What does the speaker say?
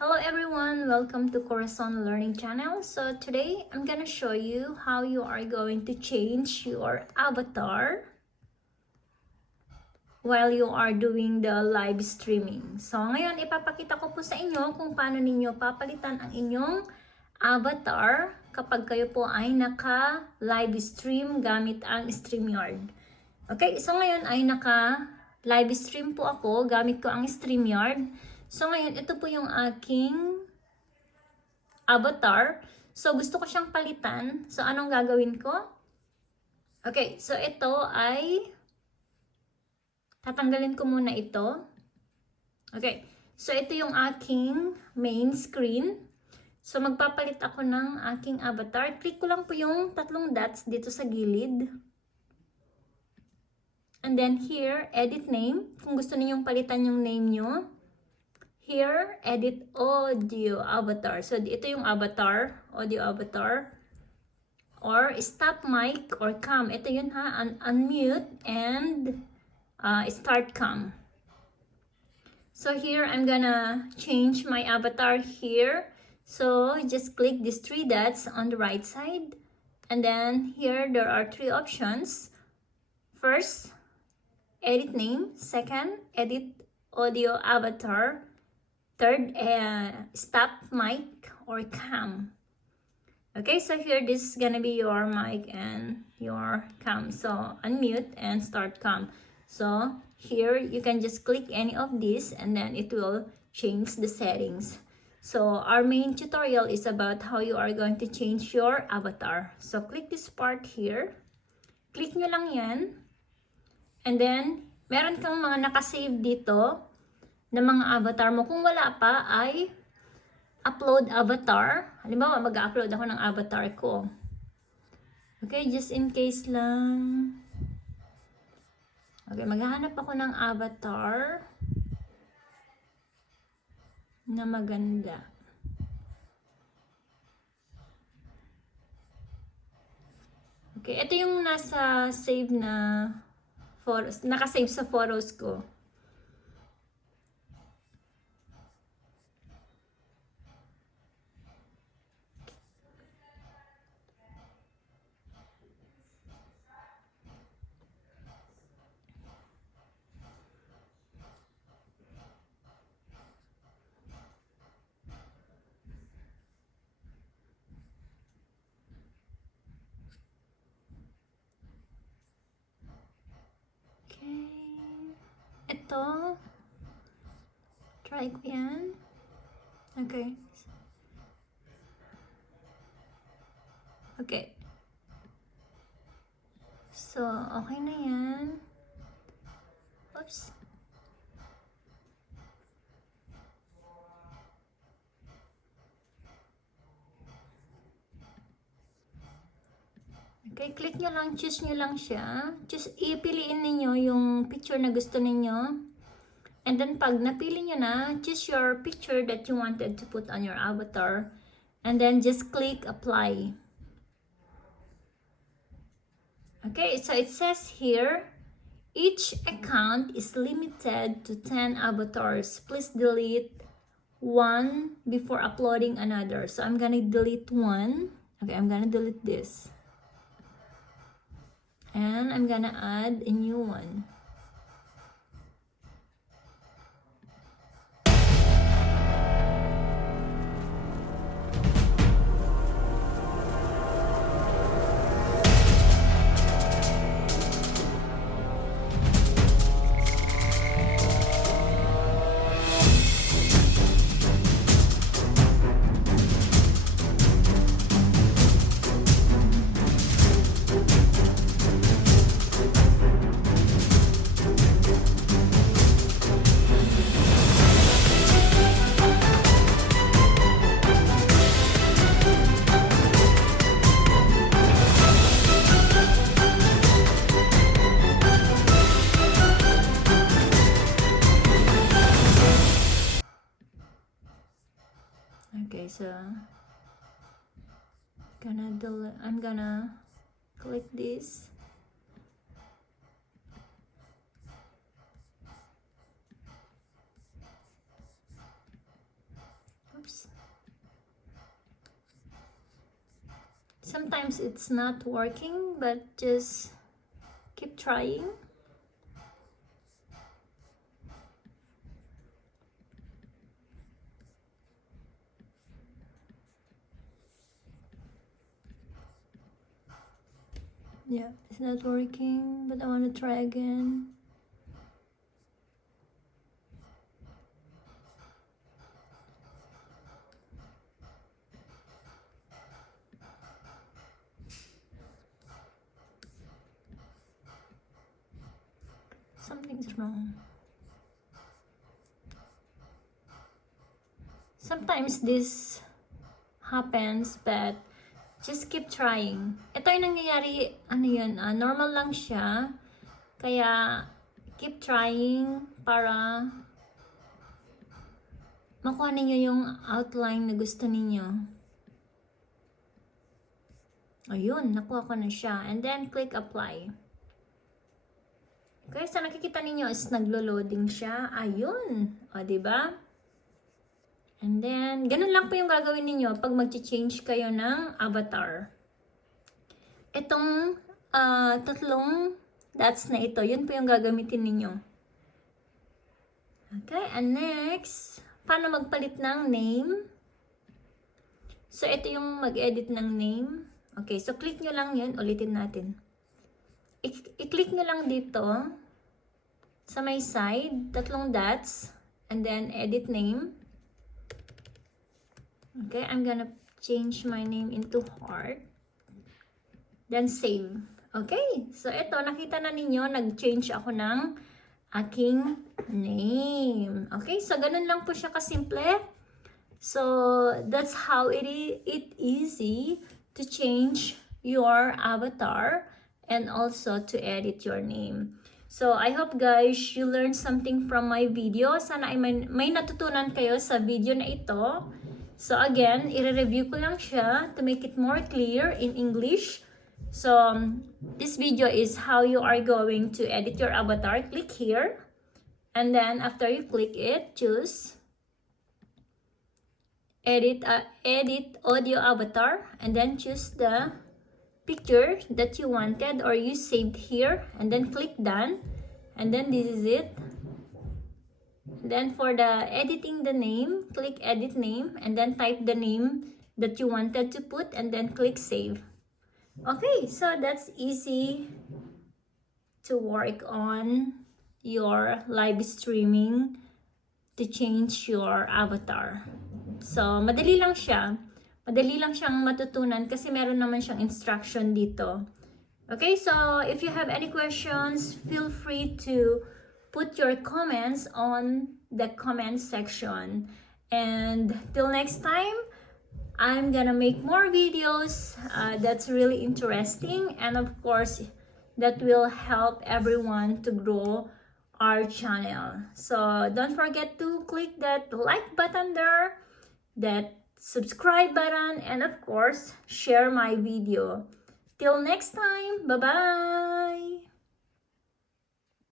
Hello everyone, welcome to Corazon Learning Channel. So today I'm gonna show you how you are going to change your avatar while you are doing the live streaming. So ngayon ipapakita ko po sa inyo kung paano ninyo papalitan ang inyong avatar kapag kayo po ay naka live stream gamit ang StreamYard. Okay, so ngayon ay naka live stream po ako, gamit ko ang StreamYard. So ngayon, ito po yung aking avatar. So gusto ko siyang palitan. So anong gagawin ko? Okay, so ito ay tatanggalin ko muna ito. Okay, so ito yung aking main screen. So magpapalit ako ng aking avatar. Click ko lang po yung tatlong dots dito sa gilid. And then here, edit name. Kung gusto ninyong palitan yung name nyo. Here, edit audio avatar. So, ito yung avatar, audio avatar. Or stop mic or cam. Ito yun ha, unmute and start cam. So, here, I'm gonna change my avatar here. So, just click these three dots on the right side. And then, here, there are three options. First, edit name. Second, edit audio avatar. Third, stop mic or cam. Okay, so here this is gonna be your mic and your cam. So unmute and start cam. So here you can just click any of these and then it will change the settings. So our main tutorial is about how you are going to change your avatar. So click this part here. Click nyo lang yan. And then meron kang mga nakasave dito na mga avatar mo. Kung wala pa ay upload avatar. Halimbawa, mag-upload ako ng avatar ko. Okay, just in case lang. Okay, maghahanap ako ng avatar na maganda. Okay, ito yung nasa save na photos, naka-save sa photos ko. Ito, try ko yan. Okay. Okay. So, okay na yan. Oops. Okay, click nyo lang, choose nyo lang siya. Ipiliin ninyo yung picture na gusto ninyo. And then pag napili nyo na, choose your picture that you wanted to put on your avatar. And then just click apply. Okay, so it says here, each account is limited to 10 avatars. Please delete one before uploading another. So I'm gonna delete one. Okay, I'm gonna delete this. And I'm gonna add a new one. Okay, so I'm gonna click this. Sometimes it's not working, but just keep trying. Yeah, it's not working, but I want to try again. Something's wrong. Sometimes this happens, but just keep trying. Ito yung nangyayari, ano yun, normal lang siya. Kaya, keep trying para makuha ninyo yung outline na gusto ninyo. Ayun, nakuha ko na siya. And then, click apply. Okay, so nakikita ninyo is naglo-loading siya. Ayun. O, diba? And then, ganun lang po yung gagawin ninyo pag mag-change kayo ng avatar. Itong tatlong dots na ito, yun po yung gagamitin ninyo. Okay, and next, paano magpalit ng name? So, ito yung mag-edit ng name. Okay, so click nyo lang yun. Ulitin natin. I-click nyo lang dito sa may side, tatlong dots, and then edit name. Okay, I'm gonna change my name into heart. Then save. Okay, so ito, nakita na ninyo, nag-change ako ng aking name. Okay, so ganun lang po siya kasimple. So, that's how it easy to change your avatar and also to edit your name. So, I hope guys, you learned something from my video. Sana ay may natutunan kayo sa video na ito. So, again, i-review ko lang siya to make it more clear in English. So, this video is how you are going to edit your avatar. Click here. And then, after you click it, choose edit audio avatar. And then, choose the picture that you wanted or you saved here, and then click done, and then this is it. Then for the editing the name, click edit name, and then type the name that you wanted to put, and then click save. Okay, so that's easy to work on your live streaming to change your avatar. So madali lang siya. Madali lang siyang matutunan kasi meron naman siyang instruction dito. Okay, so if you have any questions, feel free to put your comments on the comment section. And till next time, I'm gonna make more videos that's really interesting, and of course, that will help everyone to grow our channel. So don't forget to click that like button there, that subscribe button, and of course, share my video. Till next time, bye-bye!